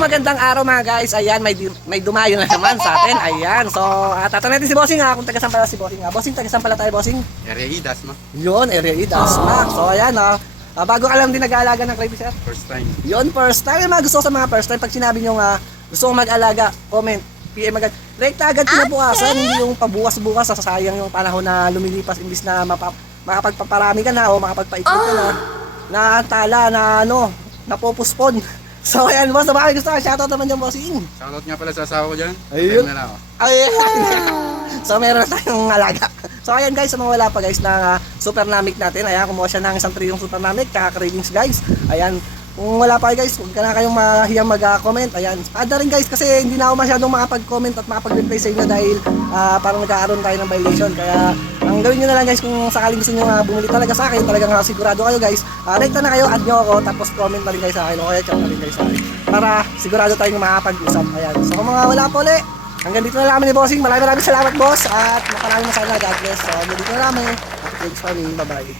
magandang araw mga guys. Ayan, may dumayo na naman sa atin. Ayan. So, tatanungin natin si Bossing kung taga saan pala si Bossing. Bossing, taga saan pala tayo, Bossing? Area Idas ma. Yun, area Idasma. So, ayan bago ka lang din nag-aalaga ng Crazy Sir. First time. Yun, first time. Yung mga gusto ko sa mga first time, pag sinabi nyo gusto kong mag-alaga, comment, PM agad. Rekta agad kinabukasan, hindi yung pabukas-bukas, sasayang yung panahon na lumilipas, imbis na makapagpaparami ka na o makapagpaikot ka na tala na napopospon. So ayan boss, bakit gusto ka shoutout naman yung Bossing? Shoutout nga pala sa asawa ko dyan. Ayun. Time na ako. Ayan. So meron na tayong alaga. So ayan guys, sa mga wala pa guys na super namic natin, ayan, kumuha siya ng isang trilliong super namic, kaka-cravings guys. Ayan, kung wala pa guys, huwag ka na kayong mahiyang mag-comment. Ayan, ada rin guys kasi hindi na ako masyadong makapag-comment at makapag-reply sa inyo dahil parang nagkakaroon tayo ng violation. Kaya ang gawin nyo na lang guys, kung sakaling gusto nyo bumili talaga sa akin, talagang sigurado kayo guys, rekta na kayo, add nyo ako, tapos comment na rin kayo sa akin o kaya chat na rin kayo sa akin para sigurado tayong makapag-usap. Ayan, so kung mga wala pa ulit, hanggang dito na lang kami ni Bossing. Maraming salamat boss at maraming sana. God bless. So dito na lang kami. Thanks for me. Bye bye.